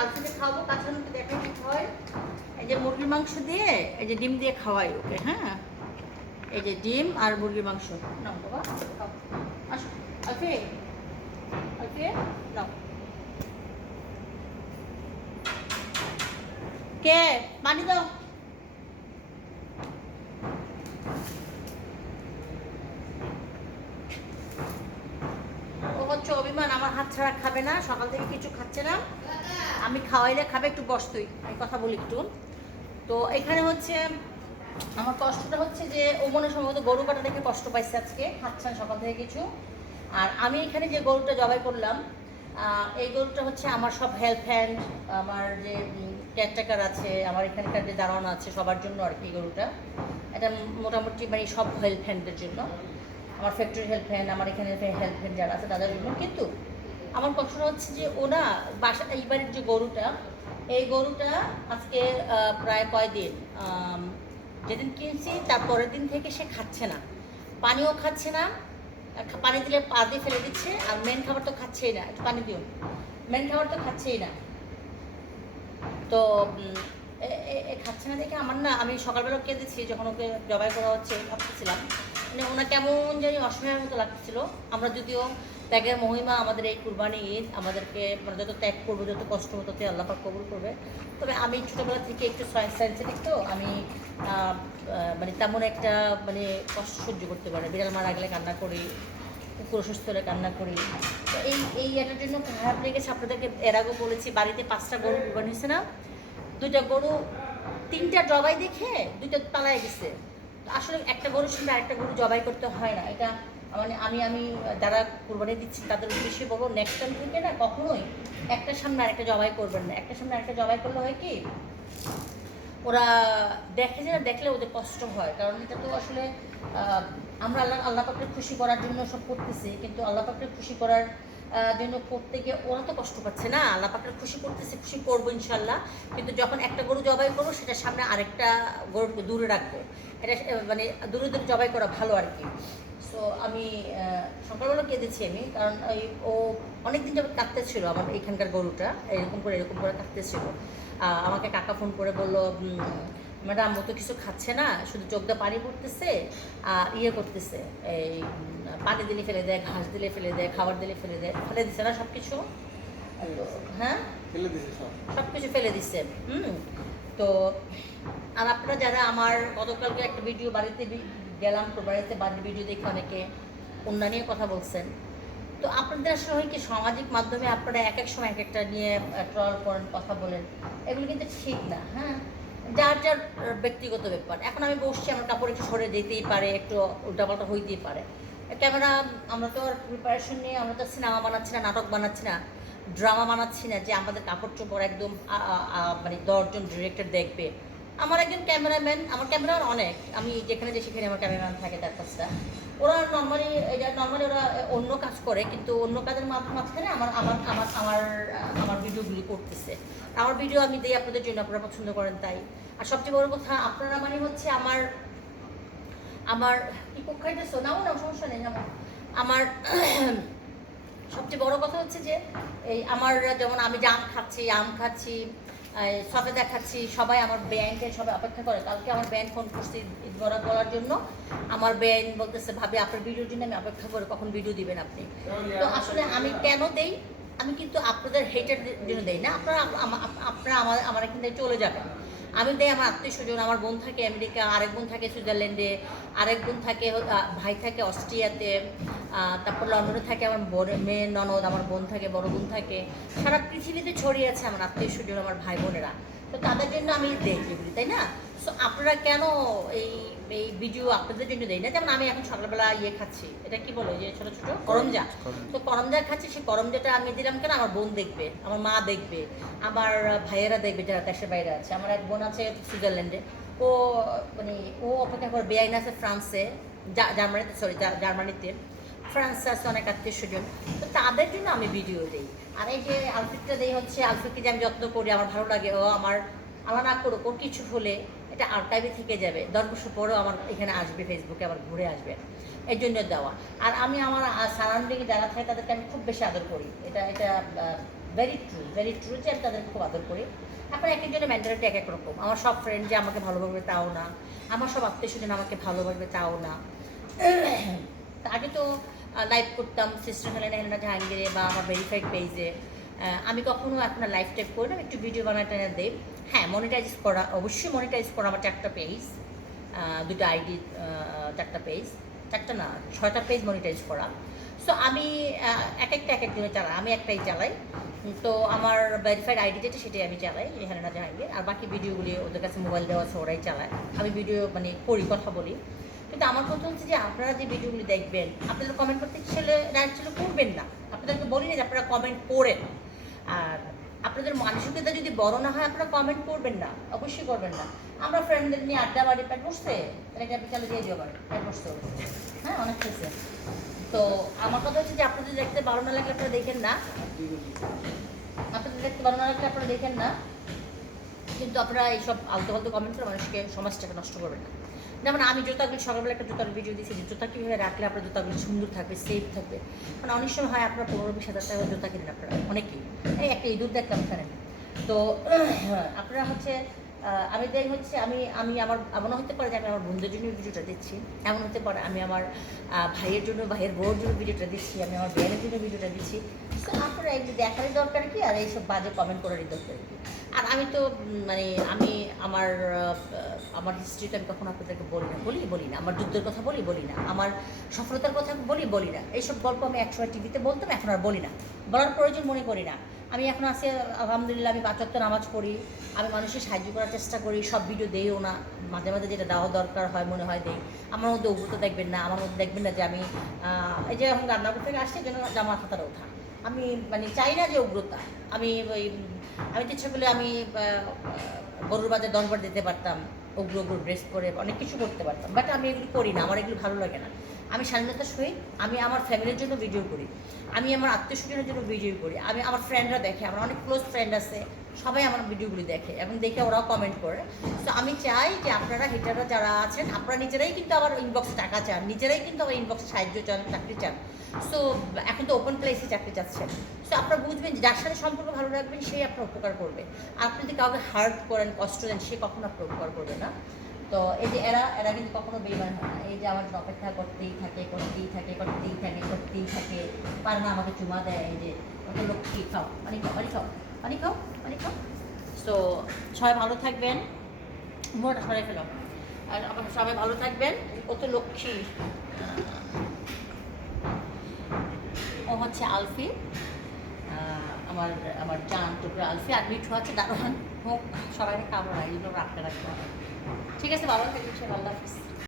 আলফিকে খাওয়াবো, তাছাড়া তো দেখাই কি হয়। এই যে মুরগির মাংস দিয়ে এই যে ডিম দিয়ে খাওয়াই ওকে। হ্যাঁ, এই যে ডিম আর মুরগির মাংস। নাও বাবা, খাও। আসো আলফি, আলফি নাও। কে পানি দাও। ও হচ্ছে অভিমান, আমার হাত ছাড়া খাবে না, সকাল থেকে কিছু খাচ্ছে না। আমি খাওয়াইলে খাবে। একটু বস তুই, আমি কথা বলি একটু। তো এখানে হচ্ছে আমার কষ্টটা হচ্ছে যে ও মনে সম্ভবত গরু কাটা দেখে কষ্ট পাইছে, আজকে খাচ্ছে না সকাল থেকে কিছু। আর আমি এখানে যে গরুটা জবাই করলাম, এই গরুটা হচ্ছে আমার সব হেল্প হ্যান্ড, আমার যে কেয়ারটেকার আছে, আমার এখানকার যে দারোয়ান আছে, সবার জন্য আর কি গরুটা। এটা মোটামুটি মানে সব হেল্প হ্যান্ডের জন্য, আমার ফ্যাক্টরি হেল্প হ্যান্ড, আমার এখানে হেল্প হ্যান্ড যারা আছে তাদের জন্য। কিন্তু আমার কষ্ট হচ্ছে যে ওরা বাসা, এইবারের যে গরুটা, এই গরুটা আজকে প্রায় কয়দিন, যেদিন কিনছি তার পরের দিন থেকে সে খাচ্ছে না, পানিও খাচ্ছে না। পানি দিলে পা দিয়ে ফেলে দিচ্ছে, আর মেন খাবার তো খাচ্ছেই না। একটু পানি দিও। মেন খাবার তো খাচ্ছেই না। তো খাচ্ছে না দেখে আমার না, আমি সকালবেলা কেঁদেছি যখন ওকে জবাই করা হচ্ছে, ভাবতেছিলাম মানে ওনা কেমন জানি অসহায়ের মতো লাগছিল। আমরা যদিও ত্যাগের মহিমা, আমাদের এই কুরবানি ঈদ আমাদেরকে মানে যত ত্যাগ করবো, যত কষ্ট হতো ততই আল্লাহ পাক কবুল করবে। তবে আমি ছোটোবেলা থেকে একটু সেন্সিটিভ, তো আমি মানে তেমন একটা মানে কষ্ট সহ্য করতে পারি। বিড়াল মারা গেলে কান্না করি, কুকুর অসুস্থ হলে কান্না করি। তো এই এটার জন্য খারাপ লেগেছে। আপনাদেরকে এর আগেও বলেছি, বাড়িতে 5টা গরু কুরবানি হয়েছে না, 2টা গরু 3টা জবাই দেখে 2টা পালায় গেছে। আসলে একটা গরুর সঙ্গে আরেকটা গরু জবাই করতে হয় না। এটা মানে আমি যারা কুরবানি দিচ্ছি তাদের উদ্দেশ্যে বলবো, নেক্সট টাইম থেকে না কখনোই একটার সামনে আরেকটা জবাই করবেন না। একটার সামনে আরেকটা জবাই করলে হয় কি, ওরা দেখে যে, দেখলে ওদের কষ্ট হয়। কারণ এটা তো আসলে আমরা আল্লাহ পাককে খুশি করার জন্য সব করতেছি, কিন্তু আল্লাহ পাককে খুশি করার জন্য করতে গিয়ে ওরা তো কষ্ট পাচ্ছে না। আল্লাহ পাককে খুশি করতেছি, খুশি করবো ইনশাল্লাহ। কিন্তু যখন একটা গরু জবাই করবো, সেটার সামনে আরেকটা গরুকে দূরে রাখবো। এটা মানে দূরে দূরে জবাই করা ভালো আর কি। সো আমি সকালবেলা কেঁদেছি আমি, কারণ ওই ও অনেকদিন যাবে কাঁদতেছিল। আমার এখানকার গরুটা এরকম করে কাঁদতেছিল। আমাকে কাকা ফোন করে বললো, ম্যাডাম ও তো কিছু খাচ্ছে না, শুধু চোখ দিয়ে পানি পড়তেছে আর ইয়ে করতেছে, এই পানি দিলে ফেলে দেয়, ঘাস দিলে ফেলে দেয়, খাবার দিলে ফেলে দেয়, ফেলে দিচ্ছে না সব কিছু। হ্যাঁ, ফেলে দিচ্ছে, সব কিছু ফেলে দিচ্ছে। তো আর আপনারা যারা আমার গতকালকে একটা ভিডিও বাড়িতে গেলাম, বাড়িতে বাড়ির ভিডিও দেখে অনেকে অন্য নিয়ে কথা বলছেন। তো আপনাদের আসলে হয় কি, সামাজিক মাধ্যমে আপনারা এক এক সময় এক একটা নিয়ে ট্রল করেন, কথা বলেন, এগুলো কিন্তু ঠিক না। হ্যাঁ, যার যার ব্যক্তিগত ব্যাপার। এখন আমি বসছি, আমার কাপড় একটু সরে যেতেই পারে, একটু উল্টাপাল্টা হইতেই পারে। ক্যামেরা, আমরা তো আর প্রিপারেশন নিয়ে, আমরা তো সিনেমা বানাচ্ছি না, নাটক বানাচ্ছি না, ড্রামা বানাচ্ছি না যে আমাদের কাপড় চোপড় একদম মানে 10জন ডিরেক্টর দেখবে। আমার একজন ক্যামেরাম্যান, আমার ক্যামেরাম্যান অনেক, আমি যেখানে যে সেখানে আমার ক্যামেরাম্যান থাকে 4-5টা। ওরা নর্মালি ওরা অন্য কাজ করে, কিন্তু অন্য কাজের মাঝখানে আমার আমার আমার আমার আমার ভিডিওগুলি করতেছে। আমার ভিডিও আমি দিই আপনাদের জন্য, আপনারা পছন্দ করেন তাই। আর সবচেয়ে বড় কথা, আপনারা মানে হচ্ছে আমার আমার কি পক্ষাইতেছো নাও না, সমস্যা নেই নাও। আমার সবচেয়ে বড় কথা হচ্ছে যে এই আমার যেমন আমি জাম খাচ্ছি, আম খাচ্ছি, সফেদা খাচ্ছি, সবাই আমার ব্যান্ডের সবাই অপেক্ষা করে। কালকে আমার ব্যান্ড ফোন করছি ঈদ বরাত বলার জন্য। আমার ব্যান্ড বলতেছে, ভাবি আপনার ভিডিওর জন্য আমি অপেক্ষা করে, কখন ভিডিও দিবেন আপনি। তো আসলে আমি কেন দেই, আমি কিন্তু আপনাদের হেটার জন্য দেই না। আপনারা আমার এখান থেকে চলে যাবেন। আমি দেই আমার আত্মীয় স্বজন, আমার বোন থাকে আমেরিকা, আরেক বোন থাকে সুইজারল্যান্ডে, আরেক বোন থাকে ভাই থাকে অস্ট্রিয়াতে, তারপর লন্ডনে থাকে আমার মেয়ে ননদ, আমার বোন থাকে, বড় বোন থাকে, সারা পৃথিবীতে ছড়িয়ে আছে আমার আত্মীয় স্বজন, আমার ভাই বোনেরা। তো তাদের জন্য আমি দেই এগুলি, তাই না? সো আপনারা কেন এই এই ভিডিও আপনাদের জন্য দেই না? যেমন আমি এখন সকালবেলা ইয়ে খাচ্ছি, এটা কি বলে যে ছোটো ছোটো করমজা। তো করমজা খাচ্ছি, সেই করমজাটা আমি দিলাম কেন, আমার বোন দেখবে, আমার মা দেখবে, আমার ভাইয়েরা দেখবে যারা দেশের বাইরে আছে। আমার এক বোন আছে সুইজারল্যান্ডে, ও মানে ও অপেক্ষা করে, বেআইন আছে ফ্রান্সে, জার্মানিতে, ফ্রান্সে আছে অনেক আত্মীয় স্বজন। তো তাদের জন্য আমি ভিডিও দিই। আর এই যে আলফিকটা দিই হচ্ছে, আলফিককে যে আমি যত্ন করি, আমার ভালো লাগে, ও আমার আল্লাহ না করুক ওর কিছু হলে এটা আর্কাইভে থেকে যাবে, 10 বছর পরেও আমার এখানে আসবে, ফেসবুকে আবার ঘুরে আসবে, এই জন্য দেওয়া। আর আমি আমার সারাউন্ডিংয়ে যারা থাকে তাদেরকে আমি খুব বেশি আদর করি, এটা ভেরি ট্রু যে আমি তাদেরকে খুব আদর করি। এখন এক একজনের মেন্টালিটি এক এক রকম। আমার সব ফ্রেন্ড যে আমাকে ভালোবাসবে তাও না, আমার সব আত্মীয় স্বজন আমাকে ভালোবাসবে তাও না। আগে তো লাইভ করতাম সিস্টার হেলেনা জাহাঙ্গীরে বা আমার ভেরিফাইড পেজে। আমি কখনো এখন লাইভ টাইপ করি না, একটু ভিডিও বানাতে দেই। হ্যাঁ, মনিটাইজ করা, অবশ্যই মনিটাইজ করা আমার 4টা পেজ, 2টা আইডি, 4টা পেজ, 4টা না 6টা পেজ মনিটাইজ করা। সো আমি এক একজনের চালাই, আমি একটাই চালাই। তো আমার ভেরিফাইড আইডি যেটা সেটাই আমি চালাই, হেলেনা জাহাঙ্গীর। আর বাকি ভিডিওগুলি ওদের কাছে মোবাইল দেওয়া আছে, ওরাই চালায়। আমি ভিডিও মানে করি, কথা বলি। কিন্তু আমার কথা হচ্ছে যে আপনারা যে ভিডিওগুলি দেখবেন, আপনাদের কমেন্ট করতে ছিল করবেন না। আপনাদেরকে বলি না যে আপনারা কমেন্ট করেন। আর আপনাদের মানসিকতা যদি বড় না হয়, আপনারা কমেন্ট করবেন না, অবশ্যই করবেন না। আমরা ফ্রেন্ডদের নিয়ে আড্ডা বাড়ি প্যাট বসছে, তাহলে আপনি চালু দিয়ে দিও আবার প্যাট বসতে, হ্যাঁ অনেক হয়েছে। তো আমার কথা হচ্ছে যে আপনাদের দেখতে ভালো না লাগলে আপনারা দেখেন না, আপনাদের দেখতে ভালো না লাগলে আপনারা দেখেন না, কিন্তু আপনারা এইসব আলতু ফালতু কমেন্ট করে মানুষকে, সমাজটাকে নষ্ট করবেন না। যেমন আমি জুতাগুলি সকালবেলা একটা জুতার ভিডিও দিয়েছি যে জুতা কীভাবে রাখলে আপনার জুতাগুলি সুন্দর থাকবে, সেফ থাকবে। মানে অনেক সময় হয় আপনারা 15-20 হাজার টাকা জুতা কিনেন, আপনারা অনেকেই এই একটা ইঁদুর দেখলাম এখানে। তো আপনারা হচ্ছে আমি দেখ হচ্ছে আমি আমার এমনও হতে পারে যে আমি আমার বন্ধুদের জন্য ভিডিওটা দিচ্ছি, এমন হতে পারে আমি আমার ভাইয়ের জন্য, ভাইয়ের বউর জন্য ভিডিওটা দিচ্ছি, আমি আমার বোনের জন্য ভিডিওটা দিচ্ছি। তো আপনারা এগুলি দেখারই দরকার কি, আর এইসব বাজে কমেন্ট করারই দরকার কি। আর আমি তো মানে আমি আমার হিস্ট্রিটা আমি কখনো আপনাদেরকে বলি না, আমার যুদ্ধের কথা বলি না, আমার সফলতার কথা বলি না। এইসব গল্প আমি একসময় টিভিতে বলতাম, এখন আর বলি না, বলার প্রয়োজন মনে করি না। আমি এখন আছি আলহামদুলিল্লাহ, আমি 5 ওয়াক্ত নামাজ পড়ি, আমি মানুষের সাহায্য করার চেষ্টা করি, সব ভিডিও দেইও না, মাঝে মাঝে যেটা দেওয়া দরকার হয় মনে হয় দেই। আমার মধ্যে উগ্রতা দেখবেন না, আমার মধ্যে দেখবেন না যে আমি এই যে এখন রান্নাঘর থেকে আসছি যেন জামা হাতাটা ওঠা, আমি মানে চাই না যে উগ্রতা। আমি তো ইচ্ছা করলে আমি গরুর বাজার 10 বার দিতে পারতাম, উগ্র ড্রেস পরে অনেক কিছু করতে পারতাম, বাট আমি এগুলো করি না, আমার এগুলো ভালো লাগে না। আমি স্বাধীনতার সহিত আমি আমার ফ্যামিলির জন্য ভিডিও করি, আমি আমার আত্মীয় স্বজনের জন্য ভিডিও করি, আমি আমার ফ্রেন্ডরা দেখে, আমার অনেক ক্লোজ ফ্রেন্ড আছে, সবাই আমার ভিডিওগুলি দেখে এবং দেখে ওরাও কমেন্ট করে। তো আমি চাই যে আপনারা হেটাররা যারা আছেন, আপনারা নিজেরাই কিন্তু আবার ইনবক্সে টাকা চান, নিজেরাই কিন্তু আবার ইনবক্সে সাহায্য চান, চাকরি চান। সো এখন তো ওপেন প্লেসে চাকরি চাচ্ছেন। সো আপনারা বুঝবেন যে যার সাথে সম্পর্ক ভালো রাখবেন সেই আপনার উপকার করবে। আপনি যদি কাউকে হার্ট করেন, কষ্ট দেন, সে কখনো আপনার উপকার করবে না। তো এই যে এরা কিন্তু কখনো বেইমান হয় না। এই যে আমার অপেক্ষা করতেই থাকে, পারে না আমাকে চুমা দেয়, এই যে কত লক্ষ্মী, খাও পানি খাও। তো সবাই ভালো থাকবেন, মোটা সরাই ফেলো, আর আবার সবাই ভালো থাকবেন। কত লক্ষ্মী, ও হচ্ছে আলফি, আমার জান টুকরা আলফি। আর মিঠু আছে দারোয়ান, হোক সবাই কামড়, এইগুলো রাখতে রাখতে। ঠিক আছে, ভালো থাকবেন, আল্লাহ হাফিজ।